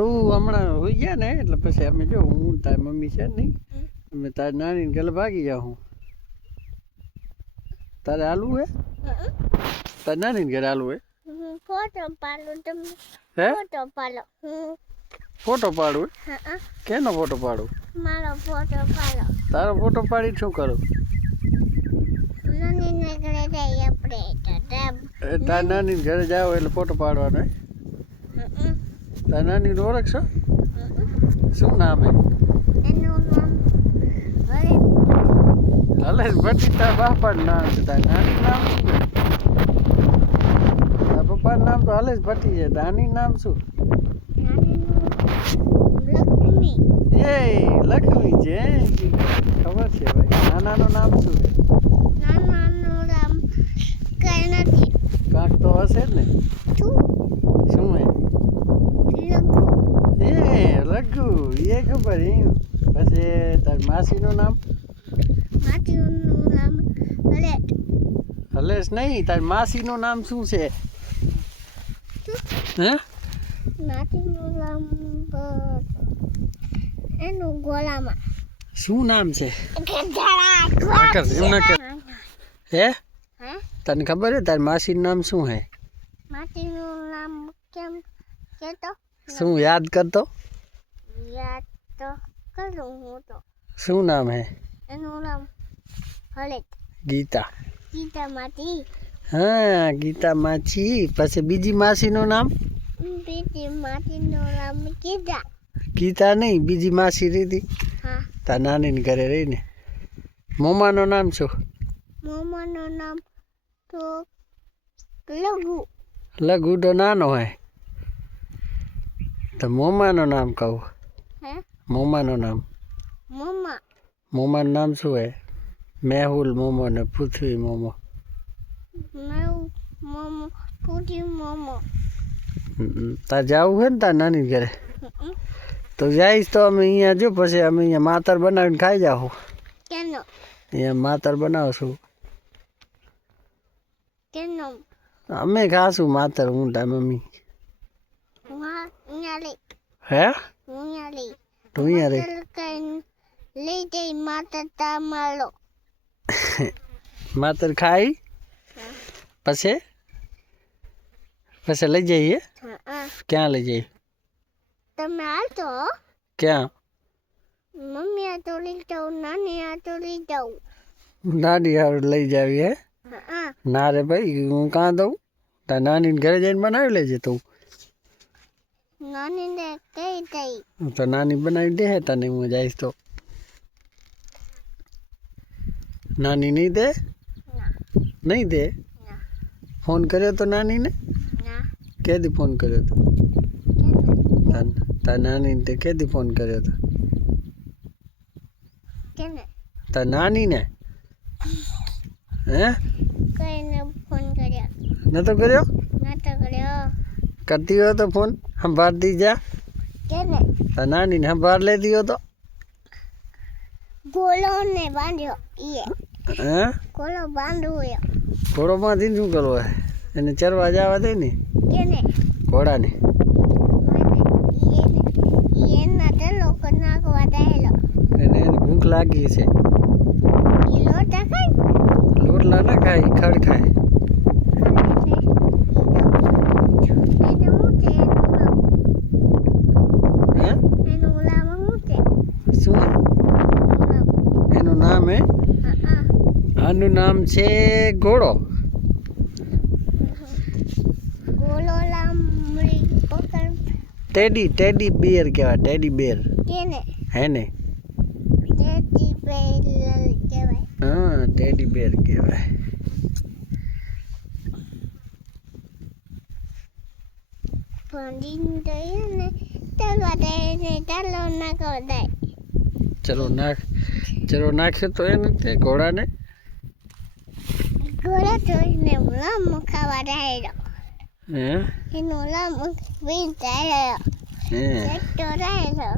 તું હમણાં હોઈ ગયા ને એટલે પછી અમે જો હું તારી મમ્મી છે નહીં અમે તારી નાનીને ઘરે ભાગી જાઉં. તારે હાલવું હે? તારી નાનીને ઘરે હાલવું હે? ફોટો પાડો તમે. હે? ફોટો પાડો. ફોટો પાડું? કેનો ફોટો પાડું? મારો ફોટો પાડો. તારો ફોટો પાડી શું કરું? નાનીને ઘરે જઈએ આપણે તો તારી નાનીને ઘરે જાવ એટલે ફોટો પાડવાનો હે? તારી નાનીને ઓળખશો? શું નામ હે? એનું નામ હલેશ ભટ્ટી. તારા બાપાનું નામ છે. તારી નાનીનું નામ શું છે? તારા પપ્પાનું નામ તો હલેશ ભટ્ટી છે. નાનીનું નામ શું? લક્ષ્મી. એ લક્ષ્મી છે. ખબર છે ભાઈ. નાનાનું નામ શું છે? નાનાનું નામ કઈ નથી. કાંક તો હશે જ ને. તું શું હે? લઘુ. એ લઘુ. એ ખબર એમ. પછી તારી માસીનું નામ? માટીનું નામ હલેટ. હલેશ નહીં. તારી માસીનું નામ શું છે? હે? માટીનું નામ એનું ગોળામાં શું નામ છે? હે? તને ખબર હે તારી માસીનું નામ શું હે? માટીનું નામ કેમ કેતો? શું યાદ કરતો? યાદ તો કરું હું તો. શું નામ હે? એનું નામ હલેટ. ગીતા. ગીતા માટી. હા ગીતા માછી. પછી બીજી માસીનું નામ? બીજી માટીનું નામ ગીતા. ગીતા નહીં, બીજી માસી રીતી. હા. તાર નાનીને ઘરે રહીને. મોમાનું નામ શું? મોમાનું નામ તો લઘુ. લઘુ તો નાનો હે. તો મોમાનું નામ કહું. હે? મોમાનું નામ? મમ્મા. મોમાનું નામ શું હે? મેહુલ મોમો ને પૃથ્વી મોમો. મોમો પૂરી મોમો. તાર જવું હે ને તાર નાની ઘરે? તો જઈશ તો અમે અહીંયા જો પછી અમે અહીંયા માતર બનાવીને ખાઈ જાઉં. કેનો? અહીંયા માતર બનાવશું. કેનો? અમે ખાશું માતર. હું તાર મમ્મી. હે? તું અહીંયા રે. લઈ જઈ માતા તમારો. માતર ખાઈ પછી પછી લઈ જઈએ. ક્યાં લઈ જઈએ? તમે હાલતો. ક્યાં? મમ્મી આ તો લઈ જાઉં, નાની આ તો લઈ જાઉં. નાની હારું લઈ જાવી હે? ના રે ભાઈ હું કાં દઉં. તાર નાનીને ઘરે જઈને બનાવી લેજે તું. નાનીને કઈ દઈ. તો નાની બનાવી દે તને હું જઈશ તો. નાની નહીં દે? નહીં દે? ફોન કર્યો તો નાનીને? કેદી ફોન કર્યો તો? તાર નાનીને તે કેદી ફોન કર્યો તો? તાર નાનીને? હે? કઈને ફોન કર્યો. નતો કર્યો? નતો કર્યો. કરતી હોય તો ફોન સંભાળતી જા. કેને? તાર નાનીને સંભાળ લેતી હોય તો? ગોળો ને બાંધ્યો ઈએ. હે? ગોળો બાંધ્યો. ઘોડોમાંથી શું કરવું હે? એને ચરવા જવા દે ને. કેને? ઘોડાને. એના તો લોકો નાખવા દાયેલો. એને ભૂખ લાગી છે. લોટા ખાય? લોટલા ના ખાય, ખડ ખાય. હે? શું? એનું નામ હે? આનું નામ છે ઘોડો. ટેડી બેર કહેવાય. ટેડી બેર. હે ને? હા ટેડી બેર કહેવાય. ચલો નાખ્યો તો એને તે ઘોડાને. ઘોડા તો એને લાંબો ખાવા દાયેલો. હે? એનું લાંબો વીજ દાયેલો. હે? દાયેલો.